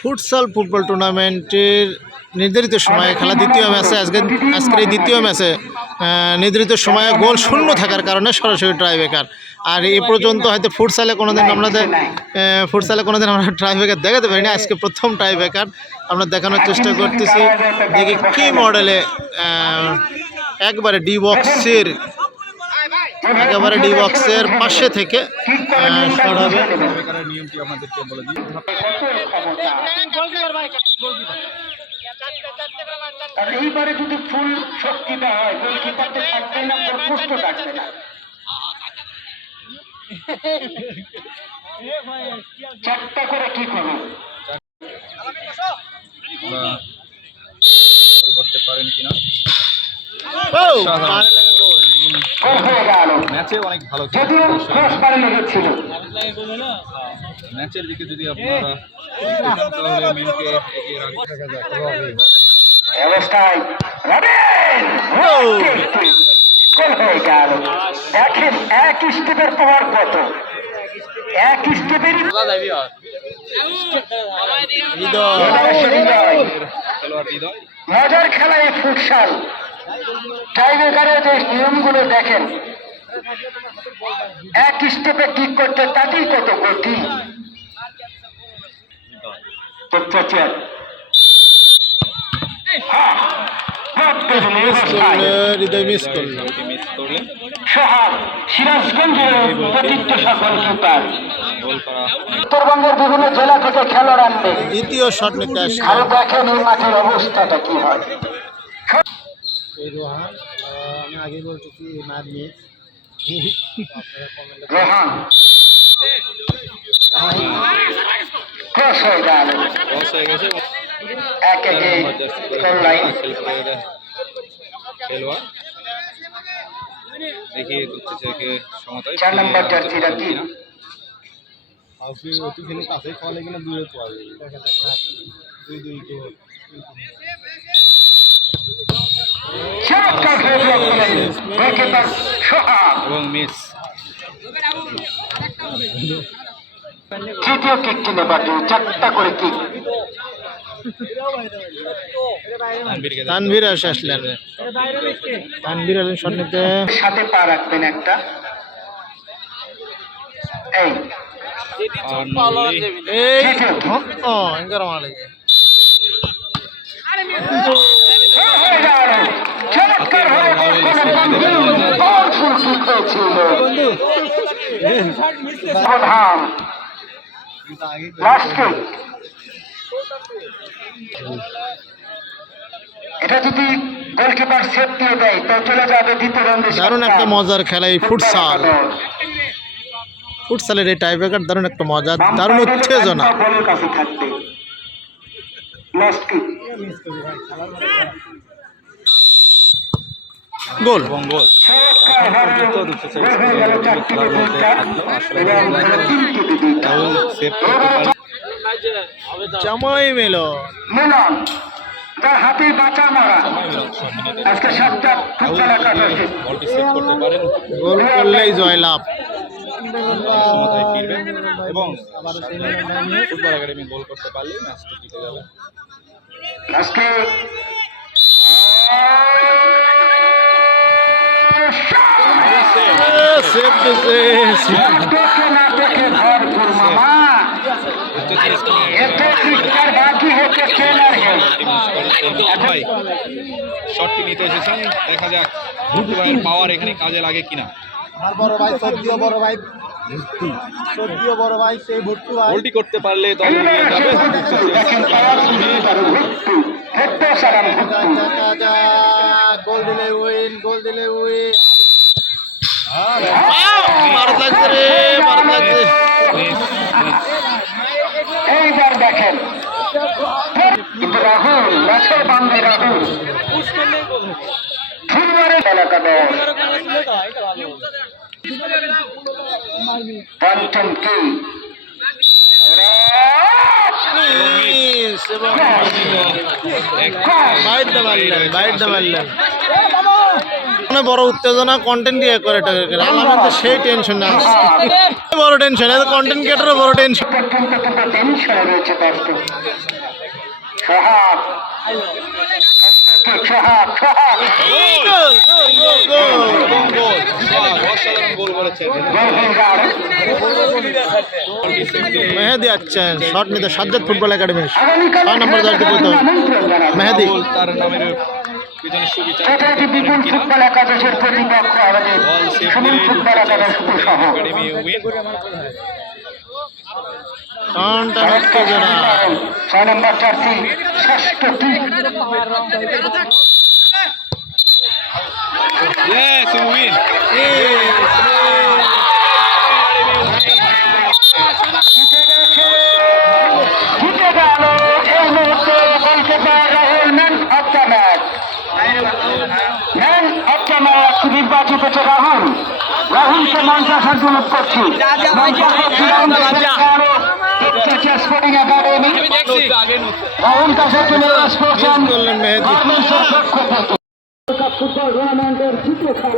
Futsal football টুর্নামেন্টের নির্ধারিত সময়ে খেলা দ্বিতীয় ম্যাচে আজকে আজকের এই দ্বিতীয় ম্যাচে নির্ধারিত সময়ে গোল শূন্য থাকার কারণে সরাসরি ট্রাইবেকার আর এই পর্যন্ত হয়তো ফুটসালে কোনোদিন আমাদের ফুটসালে কোনোদিন আমরা ট্রাইবেকার দেখাতে পারিনি। আজকে প্রথম ট্রাইবেকার আমরা দেখানোর চেষ্টা করতেছি। দেখি কী মডেলে একবারে ডি বক্সের একেবারে ডি বক্সের পাশে থেকে শট হবে। নিয়মটি আমাদেরকে বলে দিই আর এইবারে যদি ফুল শক্তিটা হয় গোলকিপার তো থাকবে না প্রকোষ্ঠ থাকবে না। চারটা করে কি করো আমরা এ করতে পারেন কিনা? ও, ম্যাচে অনেক ভালো ম্যাচের দিকে যদি আপনারা দেখেন তাহলে মেনকে এগিয়ে রাখবেন অবস্থায় গোল হয়ে গেল। দেখেন এক স্টেপের পাওয়ার কত? এক স্টেপেরই হৃদয় হৃদয়। খেলোয়াড় হৃদয় মজার খেলা এই ফুটসাল টাইব্রেকারের যে নিয়মগুলো দেখেন এক স্টেপে ঠিক করতে তাতেই কত গতি? হ্যাঁ, করা। উত্তরবঙ্গের বিভিন্ন জেলা থেকে খেলোয়াড় আনবে। দ্বিতীয় শট নিতে আসে আর দেখেন এই মাঠের অবস্থাটা কি হয়। এই রোহান আমি আগে বলতেছি না মিস রোহান ক্রস হয়ে গেল এক একে জার্সি লাইন খেলোয়াড় দেখিয়ে যে সমতায় চার নম্বর জার্সিটা কি? আপনি অতি ফেলে কাছে ফলে কিনা দূরে পড়ে দুই দুই তো চমৎকার এবং মিস তৃতীয় কিকটি নেবার জন্য চারটা করে কিক তানভীর আসে আসলেন তানভীর আসলেন শট নিতে সাথে পা রাখবেন একটা। এই। চমৎকার kick প্রধান। এটা যদি গোলকিপার সেভ দিয়ে দেয় তো চলে যাবে দ্বিতীয় রাউন্ডে দারুণ একটা মজার খেলা এই ফুটসাল ফুটসালের এই টাইব্রেকার দারুণ একটা মজা দারুণ উত্তেজনা। লাস্ট কিক গোল এবং গোল চমৎকার ভাবে গোল হয়ে গেল চারটি গোলটা এবং তিনটি দুইটা সেভ করতে পারলে জামাই মেলো মিলন তার হাতে বাঁচা মারা। আজকে সাতটা ফুটবল গোল করলেই জয়লাভ। সমতায় এবং ফুটবল একাডেমি গোল করতে পারলে ম্যাচটি জিতে যাবে। আজকে সেভ দিছে দেখে না দেখে ভরপুর মামা এতে শিক্ষার বাকি হচ্ছে ট্রেনার হেড ভাই শটটি নিতে এসেছেন দেখা যাক ভুটু ভাইয়ের পাওয়ার এখানে কাজে লাগে কিনা আমার বড় ভাই সত্যিও বড় ভাই সত্যিও বড় ভাই সেই ভুট্টু ভাই গোলটি করতে পারলে দল যাবে ভুট্টু গোল দিলে উইন গোল দিলে উইন ভারত লাগছে রে ভারত লাগছে এইবার দেখেন কিন্তু রাহুল মাছের বান্ধে রাহুল ফুলবারের এলাকা দল পঞ্চম কি মিস এবং বাইট দা। অনেক বড় উত্তেজনা কন্টেন্ট দিয়ে করে এটা আলামের তো সেই টেনশন না বড় টেনশন এত কন্টেন্ট ক্রিয়েটারও বড় টেনশন মেহেদি আচ্ছেন শট নিতে সাজ্জাদ ফুটবল একাডেমি ছয় নম্বর পড়তে মেহেদি তার নামের পিছনে সুবিচার বিপুল ফুটবল একাদশের প্রতিপক্ষ আমাদের সুনীল ফুটবল একাদশ সহ। একাডেমি উইন টনটন উত্তেজনা ছয় নম্বর জার্সি ষষ্ঠ ম্যাচ নির্বাচিত হচ্ছে রাহুল রাহুলকে মঞ্চে আসার জন্য করছি রাহুল কাছে চলে ফুটবল টুর্নামেন্টের তৃতীয় খেলা